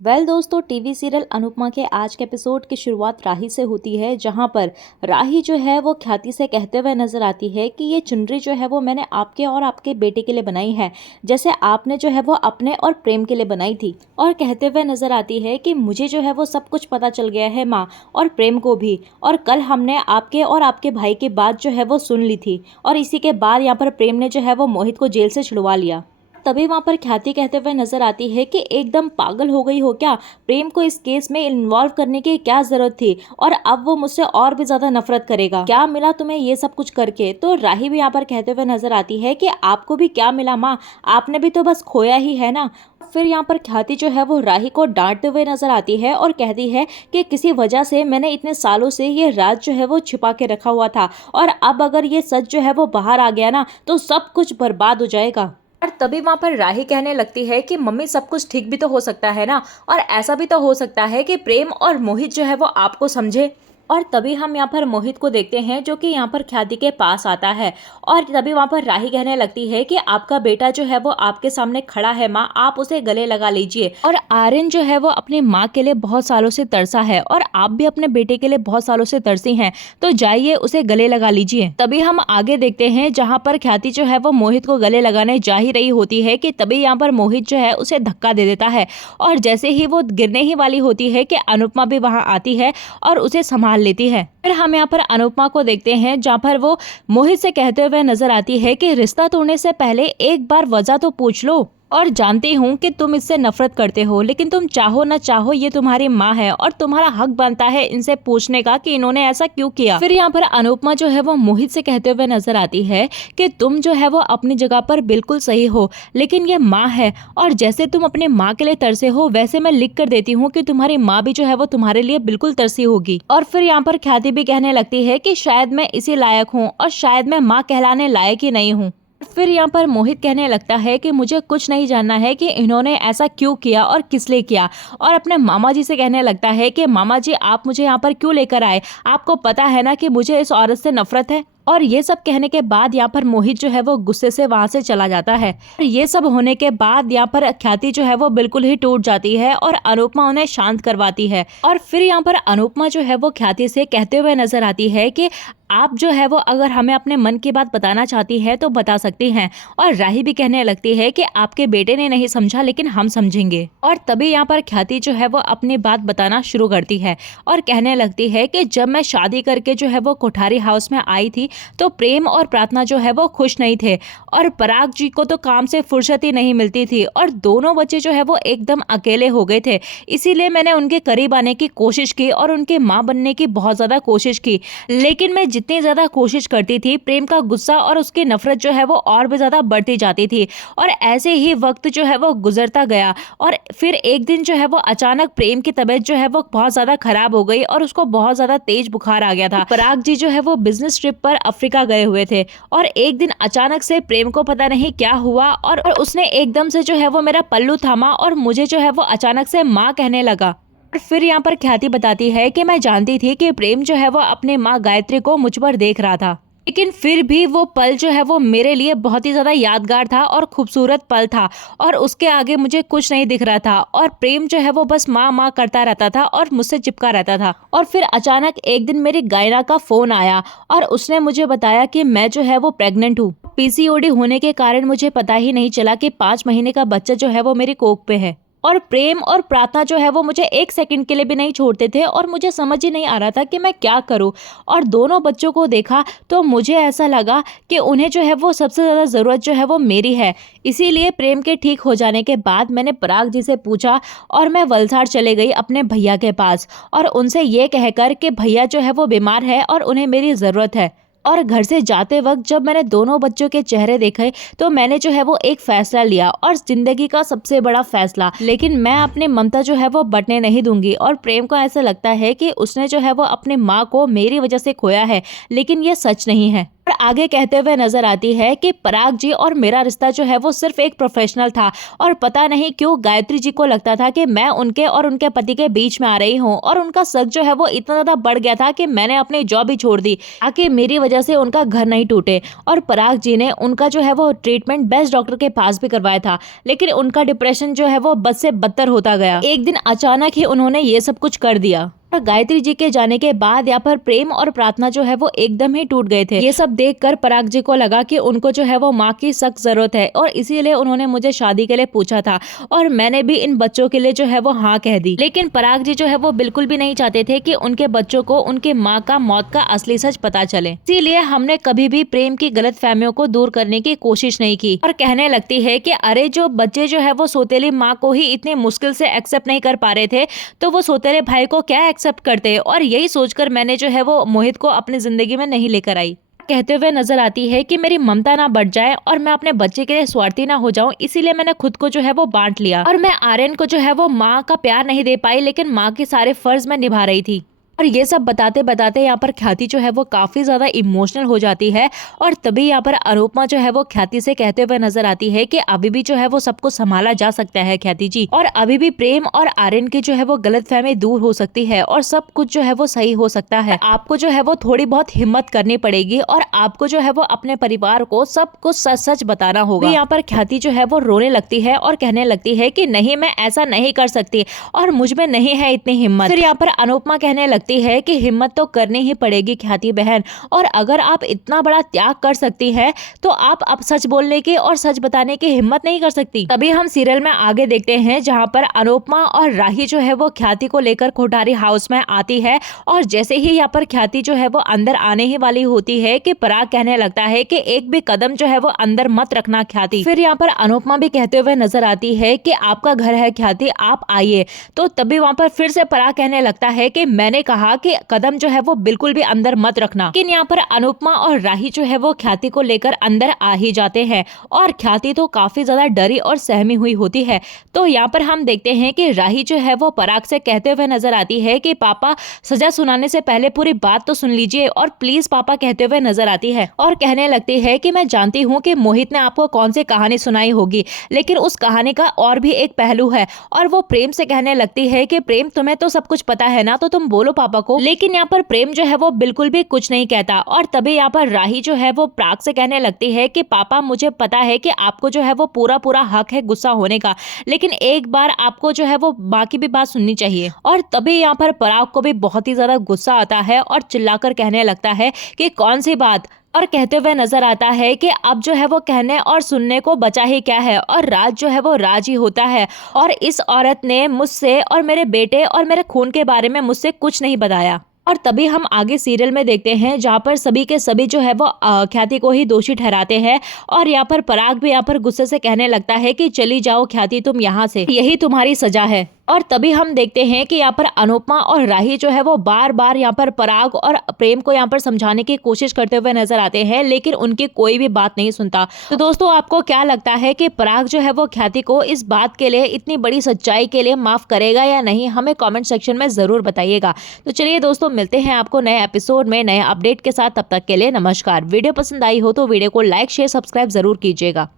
दोस्तों, TV serial Anupama के आज के एपिसोड की शुरुआत राही से होती है, जहां पर राही जो है वो ख्याति से कहते हुए नजर आती है कि ये चुनरी जो है वो मैंने आपके और आपके बेटे के लिए बनाई है, जैसे आपने जो है वो अपने और प्रेम के लिए बनाई थी। और कहते हुए नजर आती है कि मुझे जो है वो सब कुछ पता चल गया है माँ, और प्रेम को भी। और कल हमने आपके और आपके भाई की बात जो है वो सुन ली थी, और इसी के बाद यहाँ पर प्रेम ने जो है वो मोहित को जेल से छुड़वा लिया। तभी वहां पर ख्याति कहते हुए नजर आती है कि एकदम पागल हो गई हो क्या? प्रेम को इस केस में इन्वॉल्व करने की क्या जरूरत थी? और अब वो मुझसे और भी ज्यादा नफरत करेगा। क्या मिला तुम्हें ये सब कुछ करके? तो राही भी यहाँ पर कहते हुए नजर आती है कि आपको भी क्या मिला माँ, आपने भी तो बस खोया ही है ना। फिर यहाँ पर ख्याति जो है वो राही को डांटते हुए नजर आती है और कहती है कि किसी वजह से मैंने इतने सालों से ये राज जो है वो छिपा के रखा हुआ था, और अब अगर ये सच जो है वो बाहर आ गया ना तो सब कुछ बर्बाद हो जाएगा। और तभी वहां पर राही कहने लगती है कि मम्मी, सब कुछ ठीक भी तो हो सकता है ना, और ऐसा भी तो हो सकता है कि प्रेम और मोहित जो है वो आपको समझे। और तभी हम यहाँ पर मोहित को देखते हैं जो कि यहाँ पर ख्याति के पास आता है, और तभी वहाँ पर राही कहने लगती है कि आपका बेटा जो है वो आपके सामने खड़ा है माँ, आप उसे गले लगा लीजिए। और आर्यन जो है वो अपनी माँ के लिए बहुत सालों से तरसा है, और आप भी अपने बेटे के लिए बहुत सालों से तरसी हैं, तो जाइए उसे गले लगा लीजिए। तभी हम आगे देखते हैं जहाँ पर ख्याति जो है वो मोहित को गले लगाने जा ही रही होती है कि तभी यहाँ पर मोहित जो है उसे धक्का दे देता है, और जैसे ही वो गिरने ही वाली होती है कि अनुपमा भी वहाँ आती है और उसे संभाल लेती है। फिर हम यहाँ पर अनुपमा को देखते हैं जहाँ पर वो मोहित से कहते हुए नजर आती है कि रिश्ता तोड़ने से पहले एक बार वजह तो पूछ लो। और जानती हूँ कि तुम इससे नफरत करते हो, लेकिन तुम चाहो न चाहो ये तुम्हारी माँ है, और तुम्हारा हक बनता है इनसे पूछने का कि इन्होंने ऐसा क्यों किया। फिर यहाँ पर अनुपमा जो है वो मोहित से कहते हुए नजर आती है कि तुम जो है वो अपनी जगह पर बिल्कुल सही हो, लेकिन ये माँ है, और जैसे तुम अपने माँ के लिए तरसे हो वैसे मैं लिख कर देती हूँ कि तुम्हारी माँ भी जो है वो तुम्हारे लिए बिल्कुल तरसी होगी। और फिर यहाँ पर ख्याति भी कहने लगती है कि शायद मैं इसी लायक हूँ, और शायद मैं माँ कहलाने लायक ही नहीं हूँ। फिर यहाँ पर मोहित कहने लगता है कि मुझे कुछ नहीं जानना है कि इन्होंने ऐसा क्यों किया और किस लिए किया, और अपने मामा जी से कहने लगता है कि मामा जी, आप मुझे यहाँ पर क्यों लेकर आए? आपको पता है ना कि मुझे इस औरत से नफरत है। और ये सब कहने के बाद यहाँ पर मोहित जो है वो गुस्से से वहां से चला जाता है। और ये सब होने के बाद यहाँ पर ख्याति जो है वो बिल्कुल ही टूट जाती है, और अनुपमा उन्हें शांत करवाती है। और फिर यहाँ पर अनुपमा जो है वो ख्याति से कहते हुए नजर आती है कि आप जो है वो अगर हमें अपने मन की बात बताना चाहती है तो बता सकती हैं। और राही भी कहने लगती है कि आपके बेटे ने नहीं समझा, लेकिन हम समझेंगे। और तभी यहाँ पर ख्याति जो है वो अपनी बात बताना शुरू करती है, और कहने लगती है कि जब मैं शादी करके जो है वो कोठारी हाउस में आई थी तो प्रेम और प्रार्थना जो है वो खुश नहीं थे, और पराग जी को तो काम से फुर्सत ही नहीं मिलती थी, और दोनों बच्चे जो है वो एकदम अकेले हो गए थे। इसीलिए मैंने उनके करीब आने की कोशिश की और उनके माँ बनने की बहुत ज्यादा कोशिश की, लेकिन मैं जितनी ज्यादा कोशिश करती थी प्रेम का गुस्सा और उसकी नफरत जो है वो और भी ज्यादा बढ़ती जाती थी। और ऐसे ही वक्त जो है वो गुजरता गया, और फिर एक दिन जो है वो अचानक प्रेम की तबीयत जो है वो बहुत ज्यादा खराब हो गई, और उसको बहुत ज्यादा तेज बुखार आ गया था। पराग जी जो है वो बिजनेस ट्रिप पर अफ्रीका गए हुए थे, और एक दिन अचानक से प्रेम को पता नहीं क्या हुआ, और उसने एकदम से जो है वो मेरा पल्लू थामा और मुझे जो है वो अचानक से माँ कहने लगा। और फिर यहाँ पर ख्याति बताती है कि मैं जानती थी कि प्रेम जो है वो अपने माँ गायत्री को मुझ पर देख रहा था, लेकिन फिर भी वो पल जो है वो मेरे लिए बहुत ही ज्यादा यादगार था और खूबसूरत पल था, और उसके आगे मुझे कुछ नहीं दिख रहा था, और प्रेम जो है वो बस माँ माँ करता रहता था और मुझसे चिपका रहता था। और फिर अचानक एक दिन मेरी गायना का फोन आया, और उसने मुझे बताया कि मैं जो है वो प्रेग्नेंट हूँ। पीसीओडी होने के कारण मुझे पता ही नहीं चला कि 5 महीने का बच्चा जो है वो मेरी कोख पे है। और प्रेम और प्रार्थना जो है वो मुझे एक सेकंड के लिए भी नहीं छोड़ते थे, और मुझे समझ ही नहीं आ रहा था कि मैं क्या करूं। और दोनों बच्चों को देखा तो मुझे ऐसा लगा कि उन्हें जो है वो सबसे ज़्यादा ज़रूरत जो है वो मेरी है। इसीलिए प्रेम के ठीक हो जाने के बाद मैंने पराग जी से पूछा, और मैं वलसाड़ चले गई अपने भैया के पास, और उनसे ये कहकर कि भैया जो है वो बीमार है और उन्हें मेरी ज़रूरत है। और घर से जाते वक्त जब मैंने दोनों बच्चों के चेहरे देखे तो मैंने जो है वो एक फैसला लिया, और जिंदगी का सबसे बड़ा फैसला, लेकिन मैं अपनी ममता जो है वो बंटने नहीं दूंगी। और प्रेम को ऐसा लगता है कि उसने जो है वो अपनी माँ को मेरी वजह से खोया है, लेकिन ये सच नहीं है। और आगे कहते हुए नजर आती है कि पराग जी और मेरा रिश्ता जो है वो सिर्फ एक प्रोफेशनल था और पता नहीं क्यों गायत्री जी को लगता था कि मैं उनके और उनके पति के बीच में आ रही हूँ और उनका शक जो है वो इतना ज्यादा बढ़ गया था कि मैंने अपनी जॉब ही छोड़ दी ताकि मेरी वजह से उनका घर नहीं टूटे। और पराग जी ने उनका जो है वो ट्रीटमेंट बेस्ट डॉक्टर के पास भी करवाया था, लेकिन उनका डिप्रेशन जो है वो बद से बदतर होता गया। एक दिन अचानक ही उन्होंने ये सब कुछ कर दिया और गायत्री जी के जाने के बाद यहाँ पर प्रेम और प्रार्थना जो है वो एकदम ही टूट गए थे। ये सब देखकर पराग जी को लगा कि उनको जो है वो माँ की सख्त जरूरत है और इसीलिए उन्होंने मुझे शादी के लिए पूछा था और मैंने भी इन बच्चों के लिए जो है वो हाँ कह दी। लेकिन पराग जी जो है वो बिल्कुल भी नहीं चाहते थे कि उनके बच्चों को उनके माँ का मौत का असली सच पता चले। इसीलिए हमने कभी भी प्रेम की गलत फहमियों को दूर करने की कोशिश नहीं की और कहने लगती है कि अरे जो बच्चे जो है वो सौतेली माँ को ही इतनी मुश्किल से एक्सेप्ट नहीं कर पा रहे थे तो वो सौतेले भाई को क्या एक्सेप्ट करते हैं। और यही सोचकर मैंने जो है वो मोहित को अपनी जिंदगी में नहीं लेकर आई। कहते हुए नजर आती है कि मेरी ममता ना बढ़ जाए और मैं अपने बच्चे के लिए स्वार्थी ना हो जाऊं, इसीलिए मैंने खुद को जो है वो बांट लिया और मैं आर्यन को जो है वो माँ का प्यार नहीं दे पाई, लेकिन माँ के सारे फर्ज मैं निभा रही थी। और ये सब बताते बताते यहाँ पर ख्याति जो है वो काफी ज्यादा इमोशनल हो जाती है और तभी यहाँ पर अनुपमा जो है वो ख्याति से कहते हुए नजर आती है कि अभी भी जो है वो सब कुछ संभाला जा सकता है ख्याति जी, और अभी भी प्रेम और आर्यन की जो है वो गलतफहमी दूर हो सकती है और सब कुछ जो है वो सही हो सकता है। आपको जो है वो थोड़ी बहुत हिम्मत करनी पड़ेगी और आपको जो है वो अपने परिवार को सब कुछ सच सच बताना होगा। यहाँ पर ख्याति जो है वो रोने लगती है और कहने लगती है कि नहीं, मैं ऐसा नहीं कर सकती और मुझ में नहीं है इतनी हिम्मत। फिर यहाँ पर अनुपमा कहने लगती है कि हिम्मत तो करनी ही पड़ेगी ख्याति बहन, और अगर आप इतना बड़ा त्याग कर सकती हैं तो आप अब सच बोलने की और सच बताने की हिम्मत नहीं कर सकती। तभी हम सीरियल में आगे देखते हैं जहां पर अनुपमा और राही जो है वो ख्याति को लेकर कोठारी हाउस में आती है और जैसे ही यहाँ पर ख्याति जो है वो अंदर आने ही वाली होती है कि पराग कहने लगता है कि एक भी कदम जो है वो अंदर मत रखना ख्याति। फिर यहाँ पर अनुपमा भी कहते हुए नजर आती है कि आपका घर है ख्याति, आप आइए। तो तभी वहाँ पर फिर से पराग कहने लगता है कि मैंने कहा कि कदम जो है वो बिल्कुल भी अंदर मत रखना। लेकिन यहाँ पर अनुपमा और राही जो है वो ख्याति को लेकर अंदर आ ही जाते हैं और ख्याति तो काफी ज्यादा डरी और सहमी हुई होती है। तो यहाँ पर हम देखते हैं कि राही जो है वो पराग से कहते हुए नजर आती है कि पापा, सजा सुनाने से पहले पूरी बात तो सुन लीजिए और प्लीज पापा कहते हुए नजर आती है और कहने लगती है कि मैं जानती हूँ कि मोहित ने आपको कौन सी कहानी सुनाई होगी, लेकिन उस कहानी का और भी एक पहलू है। और वो प्रेम से कहने लगती है कि प्रेम, तुम्हें तो सब कुछ पता है ना, तो तुम बोलो पापा को। लेकिन यहाँ पर प्रेम जो है वो बिल्कुल भी कुछ नहीं कहता और तभी यहाँ पर राही जो है वो पराग से कहने लगती है कि पापा, मुझे पता है कि आपको जो है वो पूरा पूरा हक है गुस्सा होने का, लेकिन एक बार आपको जो है वो बाकी भी बात सुननी चाहिए। और तभी यहाँ पर पराग को भी बहुत ही ज्यादा गुस्सा आता है और चिल्लाकर कहने लगता है कि कौन सी बात, और कहते हुए नजर आता है कि अब जो है वो कहने और सुनने को बचा ही क्या है, और राज जो है वो राज ही होता है। और इस औरत ने मुझसे और मेरे बेटे और मेरे खून के बारे में मुझसे कुछ नहीं बताया। और तभी हम आगे सीरियल में देखते हैं जहाँ पर सभी के सभी जो है वो ख्याति को ही दोषी ठहराते हैं और यहाँ पर पराग भी यहाँ पर गुस्से से कहने लगता है कि चली जाओ ख्याति तुम यहाँ से, यही तुम्हारी सजा है। और तभी हम देखते हैं कि यहाँ पर अनुपमा और राही जो है वो बार बार यहाँ पर पराग और प्रेम को यहाँ पर समझाने की कोशिश करते हुए नजर आते हैं, लेकिन उनकी कोई भी बात नहीं सुनता। तो दोस्तों, आपको क्या लगता है कि पराग जो है वो ख्याति को इस बात के लिए, इतनी बड़ी सच्चाई के लिए माफ करेगा या नहीं? हमें कॉमेंट सेक्शन में जरूर बताइएगा। तो चलिए दोस्तों, मिलते हैं आपको नए एपिसोड में नए अपडेट के साथ। तब तक के लिए नमस्कार। वीडियो पसंद आई हो तो वीडियो को लाइक, शेयर, सब्सक्राइब जरूर कीजिएगा।